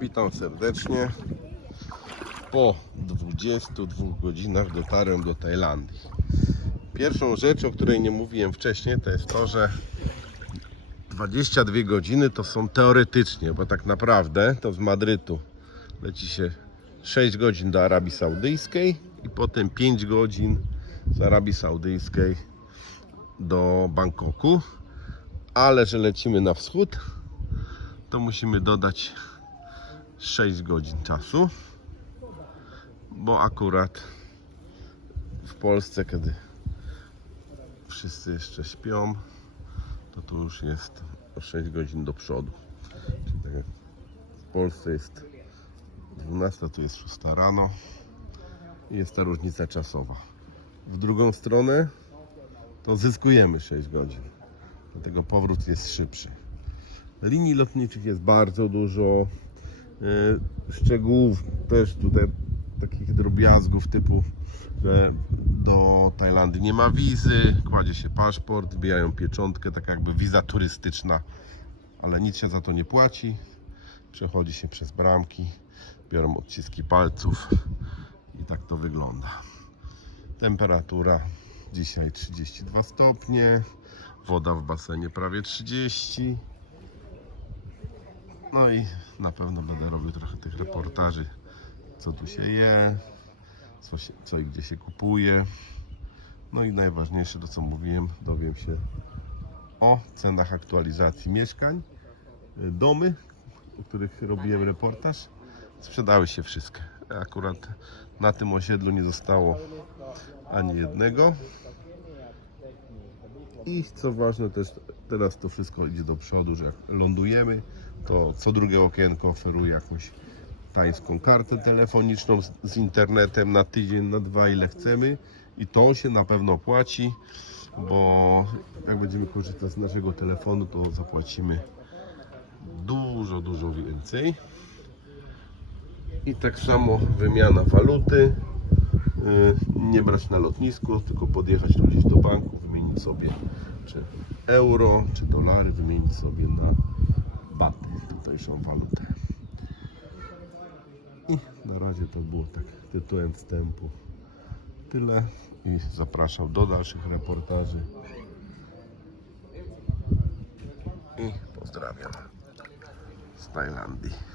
Witam serdecznie. Po 22 godzinach dotarłem do Tajlandii. Pierwszą rzecz, o której nie mówiłem wcześniej, to jest to, że 22 godziny to są teoretycznie, bo tak naprawdę to z Madrytu leci się 6 godzin do Arabii Saudyjskiej i potem 5 godzin z Arabii Saudyjskiej do Bangkoku. Ale że lecimy na wschód, to musimy dodać 6 godzin czasu, bo akurat w Polsce, kiedy wszyscy jeszcze śpią, to tu już jest o 6 godzin do przodu. Czyli tak jak w Polsce jest 12, to jest 6 rano i jest ta różnica czasowa. W drugą stronę to zyskujemy 6 godzin, dlatego powrót jest szybszy. Linii lotniczych jest bardzo dużo. E, Szczegółów też tutaj takich drobiazgów typu, że do Tajlandii nie ma wizy, kładzie się paszport, wbijają pieczątkę, tak jakby wiza turystyczna, ale nic się za to nie płaci. Przechodzi się przez bramki, biorą odciski palców i tak to wygląda. Temperatura dzisiaj 32 stopnie, woda w basenie prawie 30. No i na pewno będę robił trochę tych reportaży, co tu się je, co, się, co i gdzie się kupuje. No i najważniejsze, to co mówiłem, dowiem się o cenach aktualizacji mieszkań. Domy, o których robiłem reportaż, sprzedały się wszystkie. Akurat na tym osiedlu nie zostało ani jednego. I co ważne też teraz to wszystko idzie do przodu, że jak lądujemy, to co drugie okienko oferuje jakąś tańską kartę telefoniczną z, z internetem na tydzień, na dwa, ile chcemy. I to się na pewno opłaci, bo jak będziemy korzystać z naszego telefonu, to zapłacimy dużo, dużo więcej. I tak samo wymiana waluty. Yy, Nie brać na lotnisku, tylko podjechać tu gdzieś do banku, sobie czy euro, czy dolary, wymienić sobie na baty, tutejszą walutę. I na razie to było tak tytułem wstępu tyle i zapraszam do dalszych reportaży. I pozdrawiam z Tajlandii.